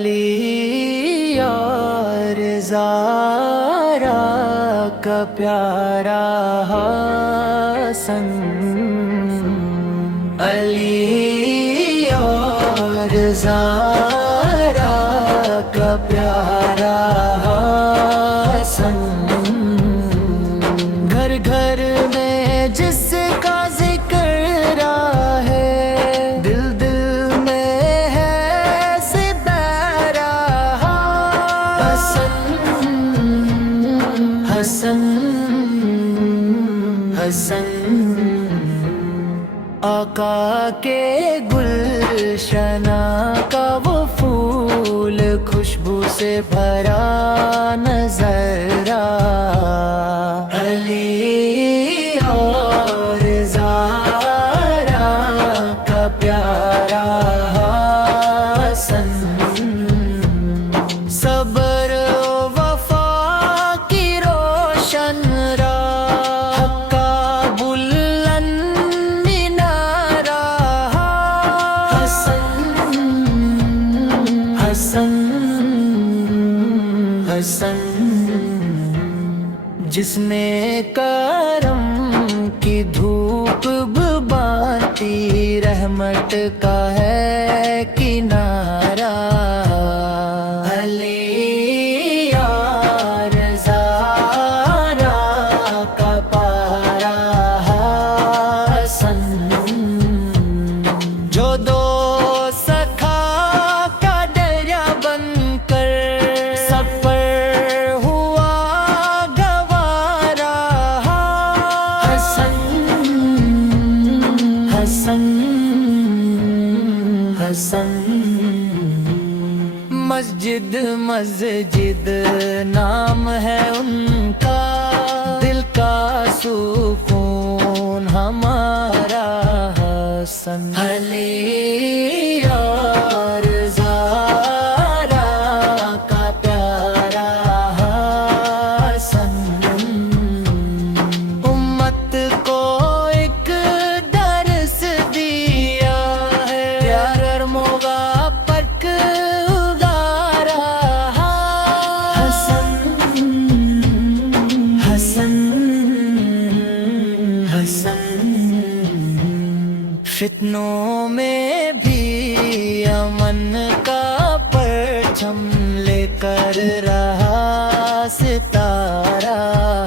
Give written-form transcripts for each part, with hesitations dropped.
علی اور زارا کا پیارا حسن، علی اور زارا کا پیارا حسن، گھر گھر میں جس کا ذکر ہے، دل دل میں ہے سپارہ حسن، حسن حسن، آقا کے گلشنہ کا وہ پھول خوشبو سے بھرا نظر آ، علی اور زارا کا پیارا حسن، صبر و وفا کی روشن راہ، حق کا بلند مینارہ حسن، حسن حسن، جس نے کرم کی دھوپ باندھی، رحمت کا ہے کنارہ، علی اور زارا کا پیارا حسن، جو دو سکھا کا دریا بن کر سب پر ہوا گوارا حسن، حسن حسن، مسجد مسجد نام ہے ان کا، دل کا سکون ہمارا حسن، علی اور زارا کا پیارا حسن، امت کو ایک درس دیا ہے، پیار موغا پرک ادارا حسن، حسن حسن، فتنوں میں بھی امن کا پرچم لے کر رہا ستارہ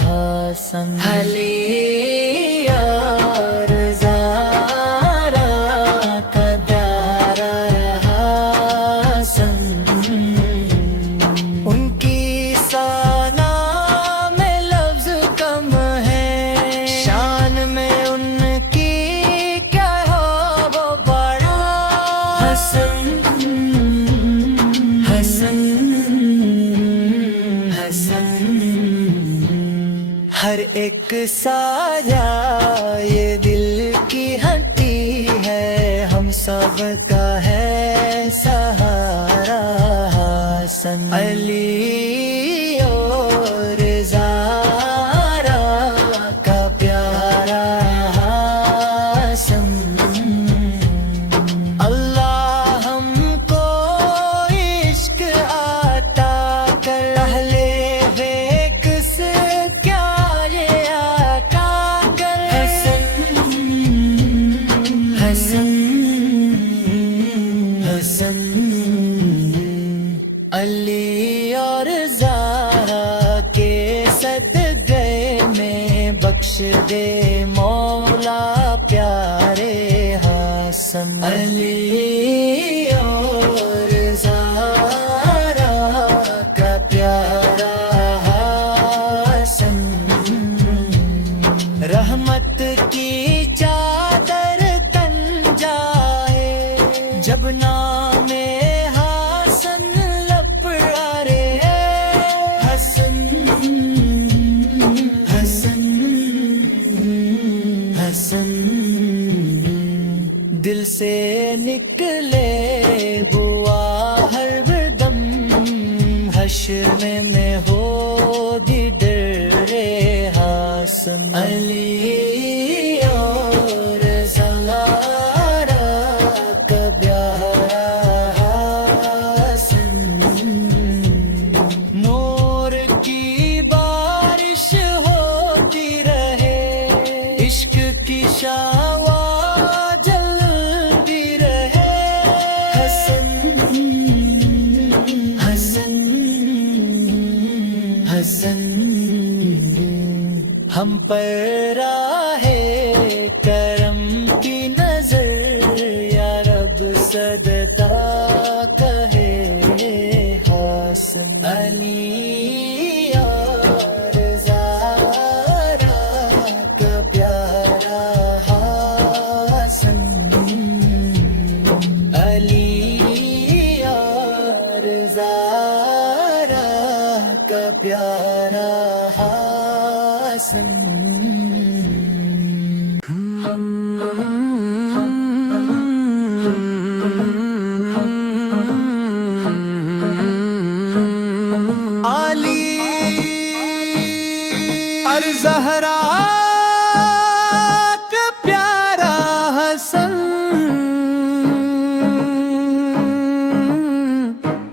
حسن، علی اور زارا کا پیارا حسن، ان کی ثنا میں لفظ کم ہے، شان میں ان کی کیا ہو وہ بڑا حسن، حسن حسن، ہر ایک سایہ یہ دل کی ہڈی ہے، ہم سب کا ہے سہارا حسن، علی اور زارا کا پیارا حسن، اللہ ہم کو عشق عطا کر، اہل بیک سے کیا یہ عطا کر، حسن حسن حسن، علی اور زارا کے صدقے میں بخش دے مولا پیارے حسن، علی اور زارا کا پیارا حسن، رحمت کی چادر تن جائے جب نام حسن لپڑارے حسن، حسن حسن، دل سے نکلے دعا ہر دم، حشر میں ہو دی ڈرے حسن، علی اور زارا کا پیارا حسن، پر راہ کرم کی نظر یا رب صدقہ کہے حسن علی اور زہرا کا پیارا حسن علی اور زہرا کا پیارا حسن علی اور زہرا کا پیارا حسن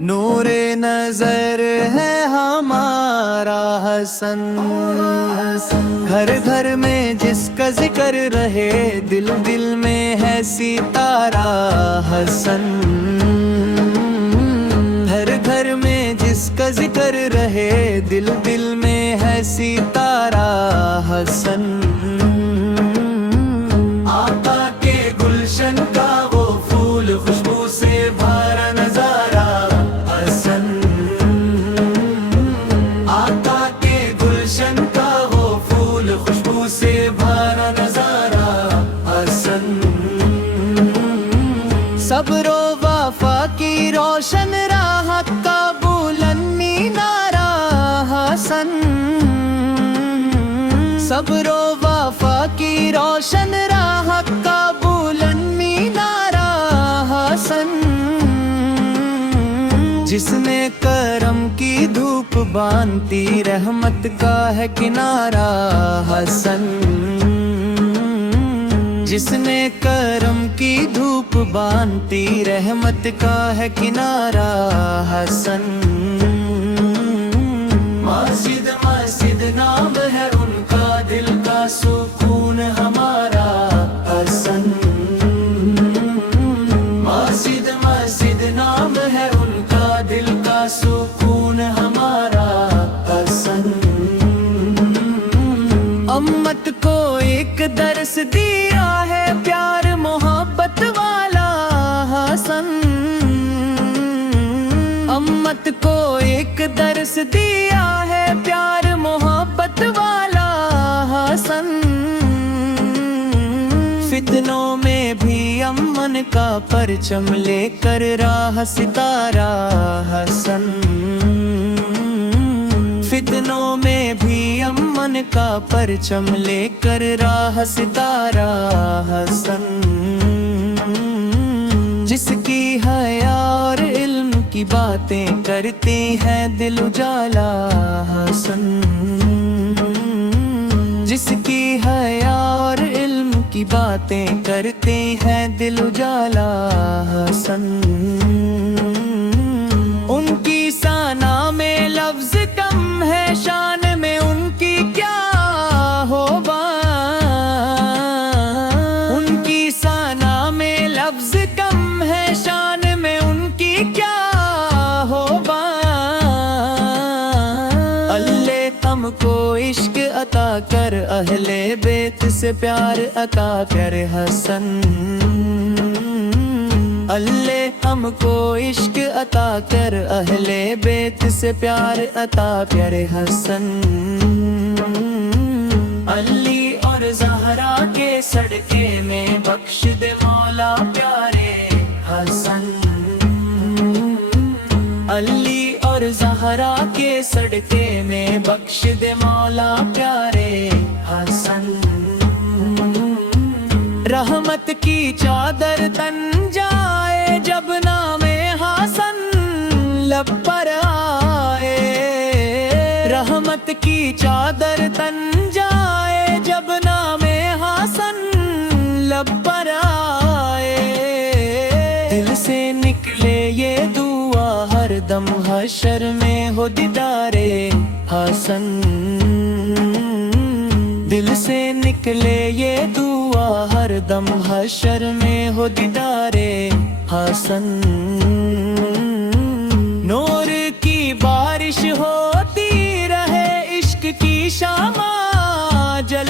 نور نظر ہے ہمارا حسن گھر گھر میں جس کا ذکر رہے دل دل میں ہے ستارہ حسن ہر گھر میں جس کا ذکر رہے دل دل میں ہے ستارہ حسن آقا کے گلشن کا وہ پھول خوشبو سے بھرا نظارہ حسن آقا کے گلشن کا وہ پھول خوشبو سے بھرا نظارہ حسن صبر و وفا کی روشن راہ کا بلند مینارہ حسن صبر و وفا کی روشن راہ کا بلند مینارہ حسن جس نے کرم کی دھوپ باندھتی رحمت کا ہے کنارہ حسن جس نے کرم کی دھوپ باندھتی رحمت کا ہے کنارہ حسن مسجد مسجد نام ہے ان کا دل کا سکون ہمارا حسن مسجد مسجد نام ہے ان کا دل کا سکون ہمارا حسن امت کو ایک درس دیا ہے پیار محبت والا حسن امت کو ایک درس دیا ہے پیار محبت والا حسن فتنوں میں بھی امن کا پرچم لے کر راہ ستارہ حسن فتنوں میں بھی امن کا پرچم لے کر راہ ستارہ حسن جس کی حیا اور علم کی باتیں کرتی ہیں دل اجالا حسن جس کی حیا اور علم کی باتیں کرتے ہیں دل اجالا حسن ان کی ثنا میں لفظ کم ہے شان میں ان کی کیا ہو بیان ان کی ثنا میں لفظ کم ہے شان میں ان کی کیا ہو بیان اللہ ہم کو عشق عطا کر اہل بیت سے پیار عطا کر حسن اللہ ہم کو عشق عطا کر اہل بیت سے پیار عطا کر حسن علی اور زہرا کے صدقے میں بخش دے مولا پیارے حسن علی اور زہرا کے صدقے میں بخش دے مولا پیارے حسن رحمت کی چادر تن جائے جب نام حسن لب پر آئے رحمت کی چادر تن جائے جب نام حسن لب پر آئے دل سے نکلے یہ دعا ہر دم حشر میں ہو دیدارے حسن دل سے نکلے یہ دعا ہر دم حشر میں ہو دیدارے حسن نور کی بارش ہوتی رہے عشق کی شاماں جل